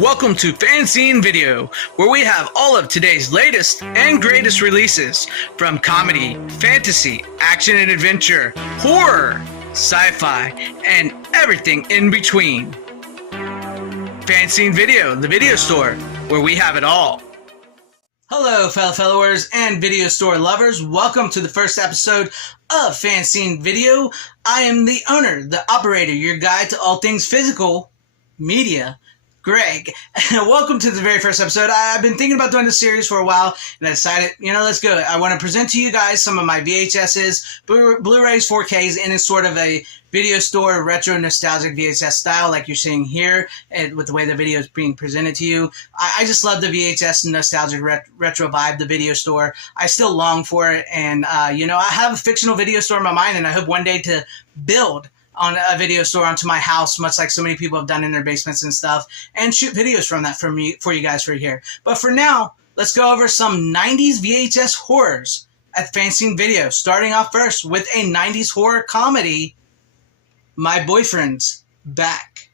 Welcome to FanZcene Video, where we have all of today's latest and greatest releases from comedy, fantasy, action and adventure, horror, sci-fi, and everything in between. FanZcene Video, the video store, where we have it all. Hello, fellow followers and video store lovers. Welcome to the first episode of FanZcene Video. I am the owner, the operator, your guide to all things physical media, Greg. Welcome to the very first episode. I've been thinking about doing this series for a while, and I decided, let's go. I want to present to you guys some of my VHSs, Blu-rays, 4Ks, in a sort of a video store retro nostalgic VHS style like you're seeing here, and with the way the video is being presented to you. I just love the VHS nostalgic retro vibe, the video store. I still long for it, and I have a fictional video store in my mind, and I hope one day to build on a video store onto my house, much like so many people have done in their basements and stuff, and shoot videos from that for you guys for here. But for now, let's go over some 90s VHS horrors at FanZcene Video, starting off first with a 90s horror comedy, My Boyfriend's Back.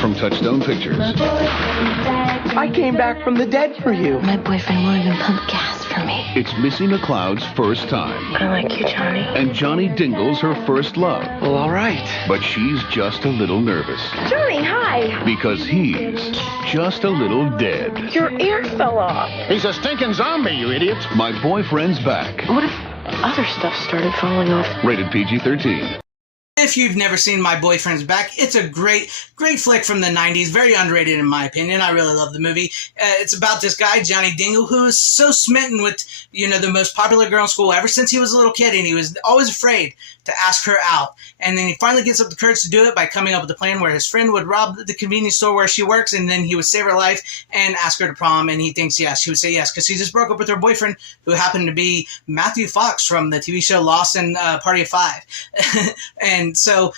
From Touchstone Pictures. I came back from the dead for you. My boyfriend won't even pump gas for me. It's Missy McLeod's first time. I like you, Johnny. And Johnny Dingle's her first love. Well, all right. But she's just a little nervous. Johnny, hi. Because he's just a little dead. Your ear fell off. He's a stinking zombie, you idiot. My Boyfriend's Back. What if other stuff started falling off? Rated PG-13. If you've never seen My Boyfriend's Back, it's a great flick from the 90s. Very underrated in my opinion. I really love the movie. It's about this guy, Johnny Dingle, who is so smitten with, the most popular girl in school ever since he was a little kid, and he was always afraid to ask her out. And then he finally gets up the courage to do it by coming up with a plan where his friend would rob the convenience store where she works, and then he would save her life and ask her to prom, and he thinks yes. She would say yes, because she just broke up with her boyfriend, who happened to be Matthew Fox from the TV show Lost and Party of Five. And so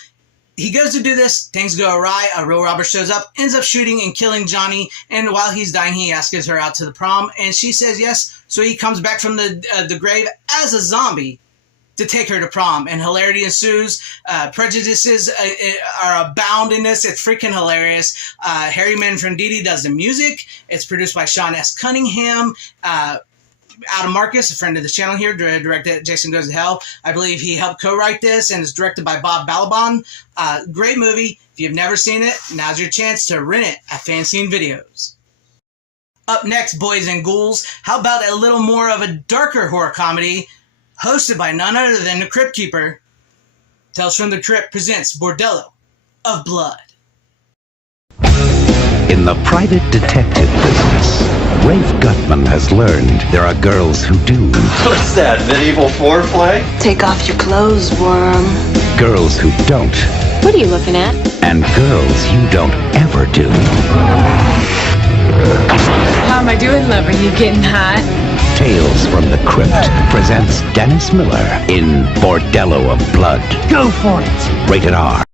he goes to do this, things go awry, a real robber shows up, ends up shooting and killing Johnny, and while he's dying, he asks her out to the prom, and she says yes, so he comes back from the grave as a zombie to take her to prom, and hilarity ensues. Prejudices are abound in this. It's freaking hilarious. Harry Manfredini does the music. It's produced by Sean S. Cunningham. Adam Marcus, a friend of the channel here, directed Jason Goes to Hell. I believe he helped co-write this, and it's directed by Bob Balaban. Great movie. If you've never seen it, now's your chance to rent it at FanZcene Videos. Up next, boys and ghouls, how about a little more of a darker horror comedy, hosted by none other than the Crypt Keeper. Tales from the Crypt presents Bordello of Blood. In the private detective business, Rafe Gutman has learned there are girls who do. What's that, medieval foreplay? Take off your clothes, worm. Girls who don't. What are you looking at? And girls you don't ever do. How am I doing, lover? You getting hot? Tales from the Crypt presents Dennis Miller in Bordello of Blood. Go for it. Rated R.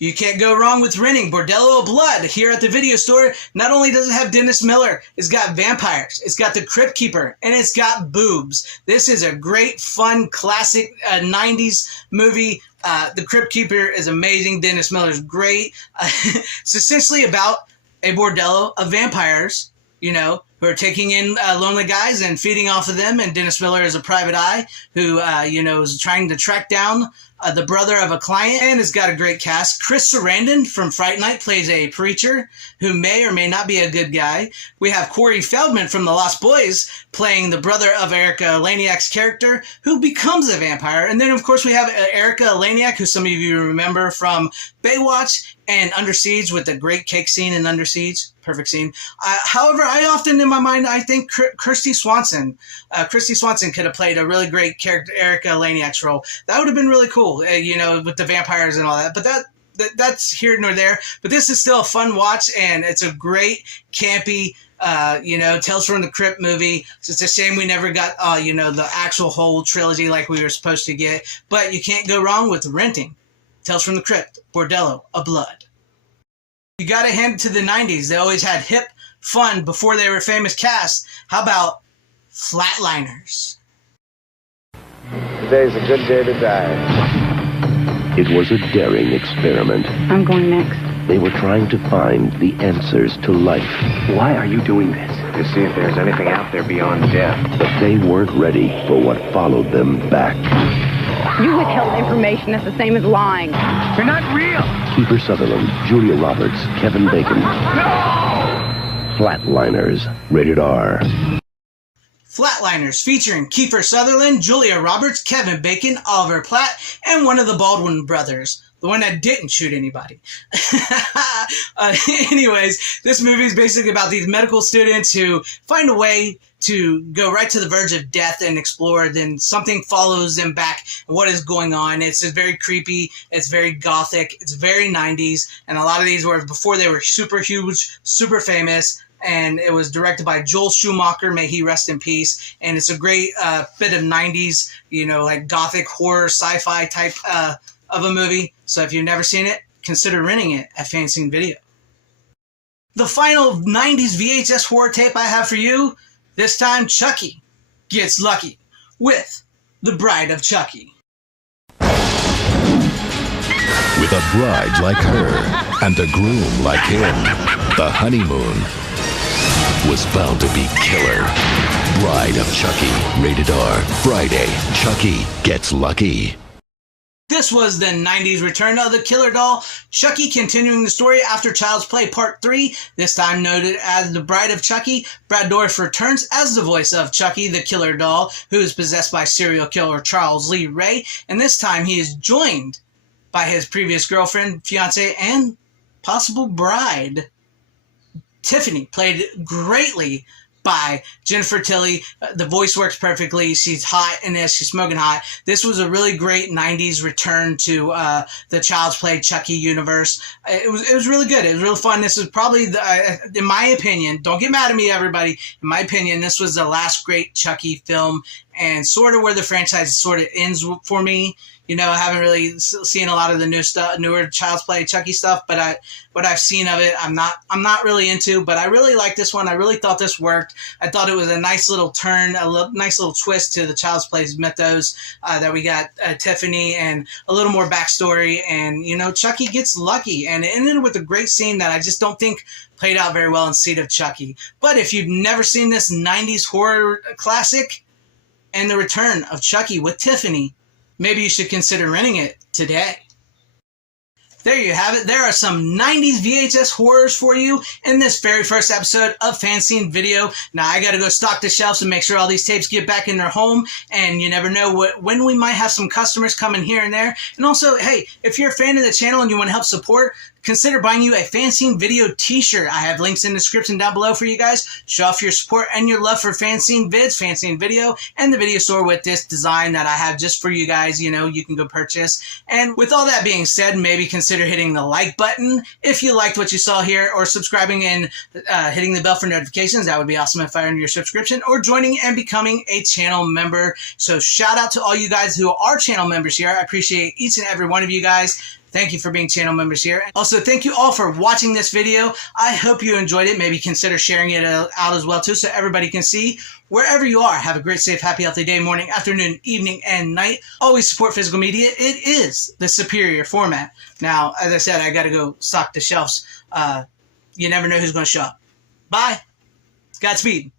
You can't go wrong with renting Bordello of Blood here at the video store. Not only does it have Dennis Miller, it's got vampires, it's got the Crypt Keeper, and it's got boobs. This is a great, fun, classic 90s movie. The Crypt Keeper is amazing. Dennis Miller's great. It's essentially about a bordello of vampires, who are taking in lonely guys and feeding off of them. And Dennis Miller is a private eye who, is trying to track down the brother of a client, and has got a great cast. Chris Sarandon from Fright Night plays a preacher who may or may not be a good guy. We have Corey Feldman from The Lost Boys playing the brother of Erica Laniak's character, who becomes a vampire. And then, of course, we have Erica Laniak, who some of you remember from Baywatch and Under Siege, with the great cake scene in Under Siege. Perfect scene. However, I often, in my mind, I think Christy Swanson could have played a really great character, Erica Laniak's role. That would have been really cool, with the vampires and all that. But that's here nor there. But this is still a fun watch, and it's a great, campy, Tales from the Crypt movie. So it's a shame we never got, the actual whole trilogy like we were supposed to get. But you can't go wrong with renting Tales from the Crypt, Bordello of Blood. You gotta hand it to the 90s. They always had hip, fun, before they were famous cast. How about Flatliners? Today's a good day to die. It was a daring experiment. I'm going next. They were trying to find the answers to life. Why are you doing this? To see if there's anything out there beyond death. But they weren't ready for what followed them back. You withheld information. That's the same as lying. You're not real. Kiefer Sutherland, Julia Roberts, Kevin Bacon. Flatliners, rated R. Flatliners, featuring Kiefer Sutherland, Julia Roberts, Kevin Bacon, Oliver Platt, and one of the Baldwin brothers. The one that didn't shoot anybody. Anyways, this movie is basically about these medical students who find a way to go right to the verge of death and explore. Then something follows them back. What is going on? It's just very creepy. It's very gothic. It's very 90s. And a lot of these were before they were super huge, super famous. And it was directed by Joel Schumacher. May he rest in peace. And it's a great bit of 90s, you know, like gothic horror, sci-fi type of a movie. So if you've never seen it, consider renting it at FanZcene Video. The final 90s VHS horror tape I have for you, this time Chucky Gets Lucky with The Bride of Chucky. With a bride like her and a groom like him, the honeymoon was bound to be killer. Bride of Chucky, rated R. Friday, Chucky Gets Lucky. This was the 90s return of the killer doll, Chucky, continuing the story after Child's Play Part 3, this time noted as The Bride of Chucky. Brad Dourif returns as the voice of Chucky, the killer doll, who is possessed by serial killer Charles Lee Ray, and this time he is joined by his previous girlfriend, fiancé, and possible bride, Tiffany, played greatly by Jennifer Tilly. The voice works perfectly. She's hot in this. She's smoking hot. This was a really great 90s return to the Child's Play Chucky universe. It was really good. It was really fun. This was probably, in my opinion, don't get mad at me, everybody. In my opinion, this was the last great Chucky film and sort of where the franchise sort of ends for me. You know, I haven't really seen a lot of the newer Child's Play Chucky stuff, but what I've seen of it, I'm not really into. But I really like this one. I really thought this worked. I thought it was a nice little turn, nice little twist to the Child's Play's mythos. That we got Tiffany and a little more backstory, and you know, Chucky gets lucky, and it ended with a great scene that I just don't think played out very well in Seed of Chucky. But if you've never seen this 90s horror classic and the return of Chucky with Tiffany, maybe you should consider renting it today. There you have it. There are some 90s VHS horrors for you in this very first episode of FanZcene Video. Now, I got to go stock the shelves and make sure all these tapes get back in their home. And you never know when we might have some customers coming here and there. And also, hey, if you're a fan of the channel and you want to help support, consider buying you a FanZcene Video t-shirt. I have links in the description down below for you guys. Show off your support and your love for FanZcene Vids, FanZcene Video, and the video store with this design that I have just for you guys. You know, you can go purchase. And with all that being said, maybe consider hitting the like button if you liked what you saw here, or subscribing and hitting the bell for notifications. That would be awesome if I earned your subscription, or joining and becoming a channel member. So shout out to all you guys who are channel members here. I appreciate each and every one of you guys. Thank you for being channel members here. Also, thank you all for watching this video. I hope you enjoyed it. Maybe consider sharing it out as well too, so everybody can see. Wherever you are, have a great, safe, happy, healthy day, morning, afternoon, evening, and night. Always support physical media. It is the superior format. Now, as I said, I got to go stock the shelves. You never know who's going to show up. Bye. Godspeed.